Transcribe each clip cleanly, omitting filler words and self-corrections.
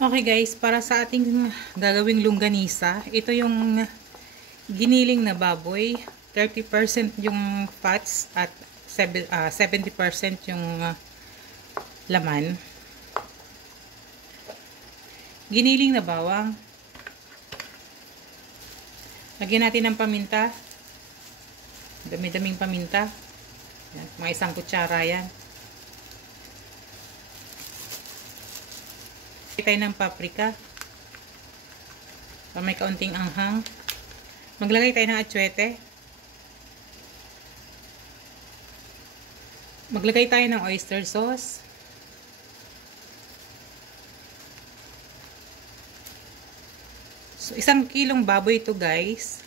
Okay guys, para sa ating gagawing longganisa, ito yung giniling na baboy. 30% yung fats at 70% yung laman. Giniling na bawang. Lagyan natin ng paminta. Dami-daming paminta. Yan, mga 1 kutsara yan. Tayo ng paprika para may kaunting anghang. Maglagay tayo ng atsuete. Maglagay tayo ng oyster sauce. So 1 kilong baboy ito guys.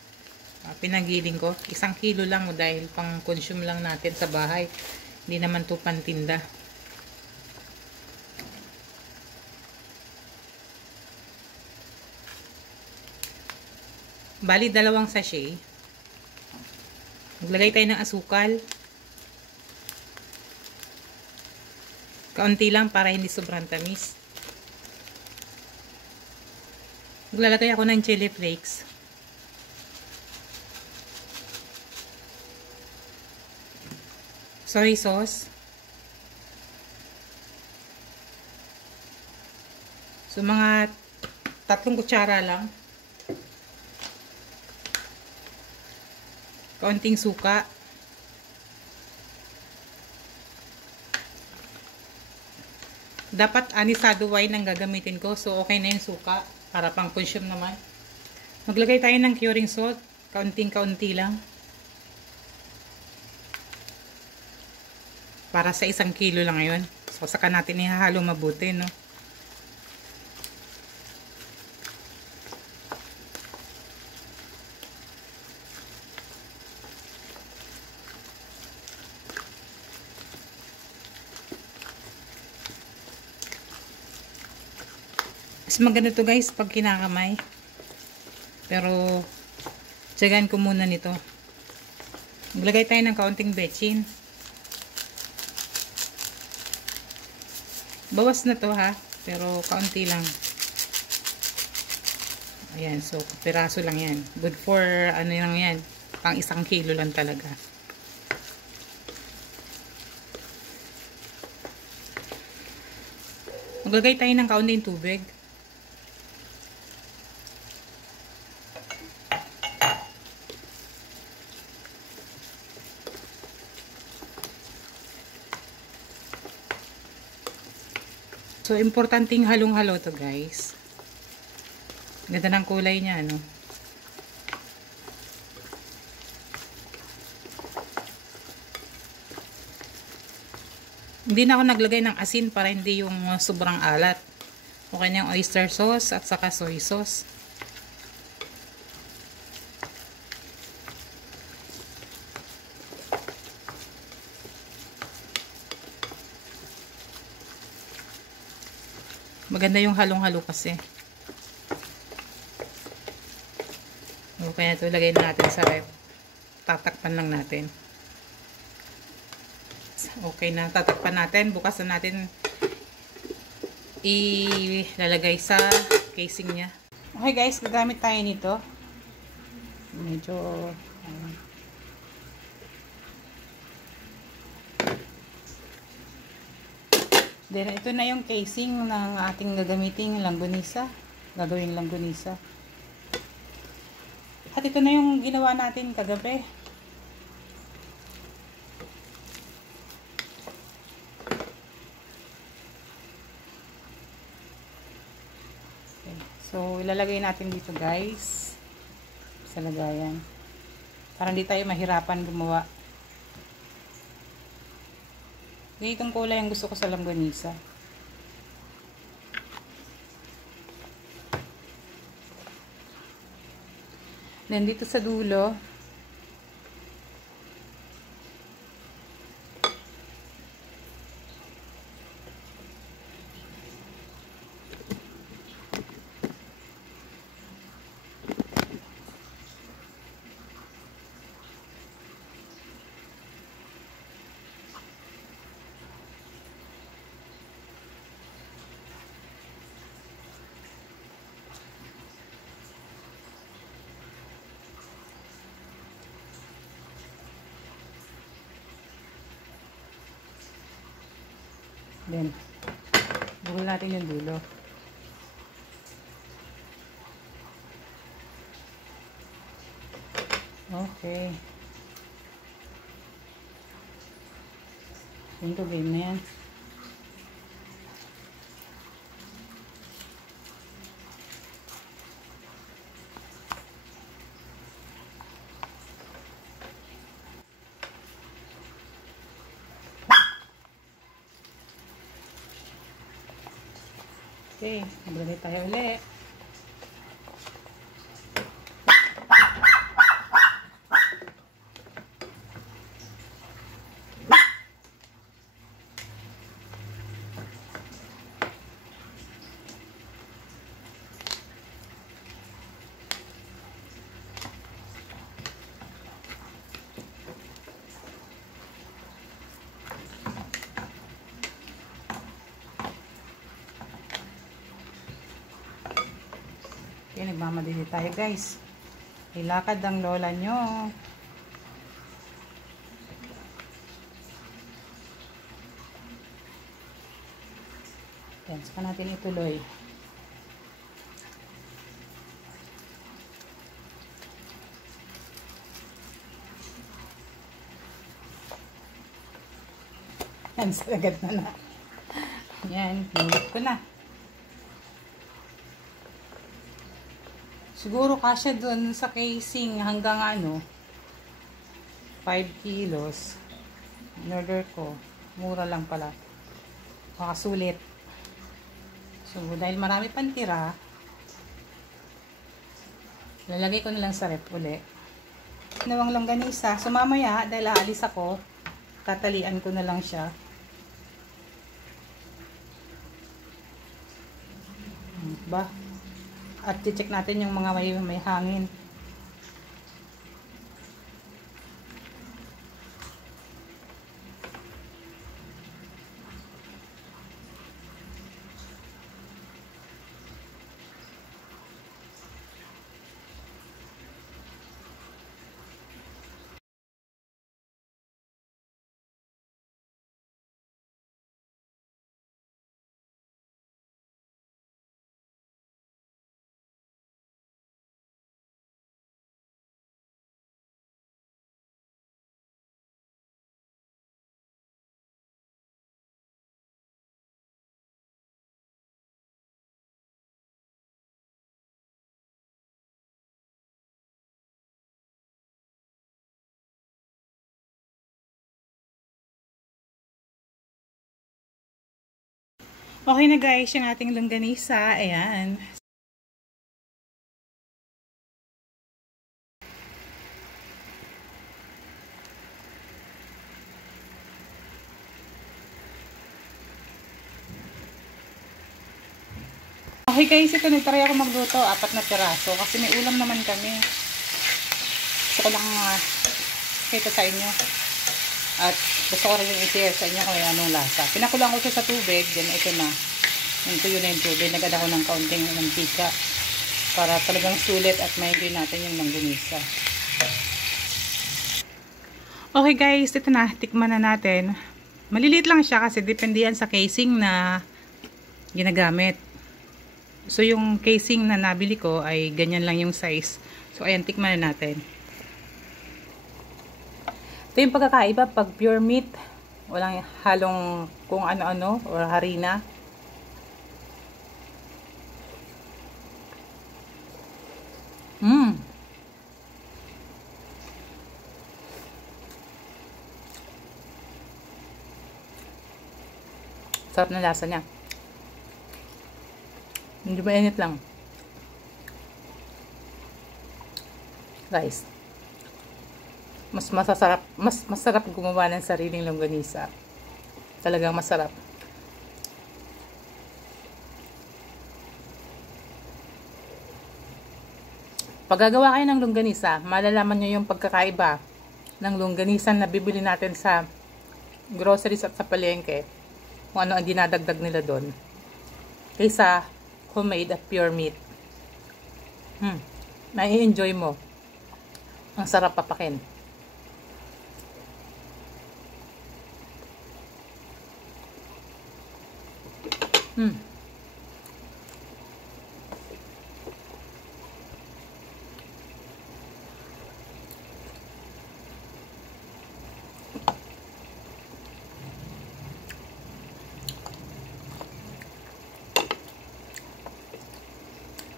Pinagiling ko 1 kilo lang dahil pang consume lang natin sa bahay, hindi naman to pantinda. Bali 2 sachet. Maglagay tayo ng asukal. Kaunti lang para hindi sobrang tamis. Maglalagay ako ng chili flakes. Soy sauce. So mga 3 kutsara lang. Kaunting suka. Dapat anisado wine ang gagamitin ko. So, okay na yung suka. Para pang consume naman. Maglagay tayo ng curing salt. Kaunting-kaunti lang. Para sa 1 kilo lang yun. So, saka natin ihahalo mabuti, no? Mas maganda to guys pag kinakamay. Pero tiyagaan ko muna nito. Maglagay tayo ng kaunting bechin. Bawas na to ha. Pero kaunti lang. Ayan. So piraso lang yan. Good for ano lang yan. Pang 1 kilo lang talaga. Maglagay tayo ng kaunting tubig. So, importanteng halong-halo to guys. Ganda ng kulay niya, no? Hindi na ako naglagay ng asin para hindi yung sobrang alat. Okay na yung oyster sauce at saka soy sauce. Maganda yung halong-halo kasi. Okay na ito. Lagay na natin sa ref. Tatakpan lang natin. Okay na. Tatakpan natin. Bukas na natin ilalagay sa casing niya. Okay guys. Gagamit tayo nito. Medyo then, ito na yung casing ng ating gagamiting langgonisa. Gagawin langgonisa. At ito na yung ginawa natin kagabi. Okay. So, ilalagay natin dito guys. Sa lagayan. Para hindi tayo mahirapan gumawa. Ganitong kulay ang gusto ko sa langganisa. Then dito sa dulo, Then, bukol natin yung dulo. Okay. Yung tubig na yan. Okay, maglagay tayo ulit. Okay, nagmamadali tayo guys. Ilakad ang lola nyo. Yan, saka natin ituloy. Yan, sagad na na. Yan, hinulit ko na. Siguro kasya dun sa casing hanggang 5 kilos. In-order ko. Mura lang pala. Makasulit. So, dahil marami pang tira, lalagay ko na lang sa rep uli. Nawang longganisa. So, mamaya, dahil aalis ako, tatalian ko na lang siya. Ba? At i-check natin yung mga may hangin. Okay na guys, yung ating longganisa. Ayan. Okay guys, ito nagtry ako magluto. 4 na piraso. Kasi may ulam naman kami. Gusto ko lang kita sa inyo. At gusto ko rin yung i-share sa inyo kung anong lasa. Pinakulang ko siya sa tubig. Then ito na. Yung tuyo na yung tubig. Nagada ko ng kaunting mantika. Para talagang sulit at ma-enjoy natin yung longganisa. Okay guys, ito na. Tikman na natin. Maliliit lang siya kasi depende yan sa casing na ginagamit. So yung casing na nabili ko ay ganyan lang yung size. So ayan, tikman na natin. Ito yung pagkakaiba pag pure meat. Walang halong kung ano-ano or harina. Sarap na lasa niya. Hindi mainit lang. Guys, mas masarap gumawa ng sariling longganisa. Talagang masarap. Pag gagawa kayo ng longganisa, malalaman nyo yung pagkakaiba ng longganisa na bibili natin sa groceries at sa palengke. Kung ano ang dinadagdag nila doon. Kaysa homemade at pure meat. Mai-enjoy mo. Ang sarap papakin. Mm.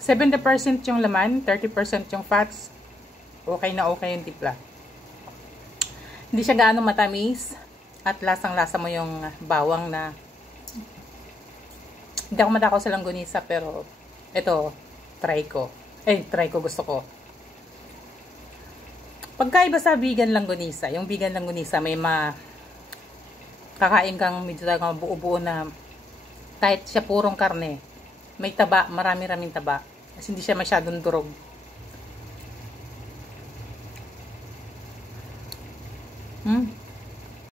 %70 yung laman, 30% yung fats. Okay na okay yung timpla. Hindi siya gaano matamis at lasang-lasa mo yung bawang na hindi ako matakaw sa langgonisa pero ito, try ko, gusto ko. Pagkaiba sa vegan langgonisa, yung vegan langgonisa may kakain kang medyo talagang buo-buo na kahit siya purong karne, may taba, marami-raming taba. Kasi hindi siya masyadong durog.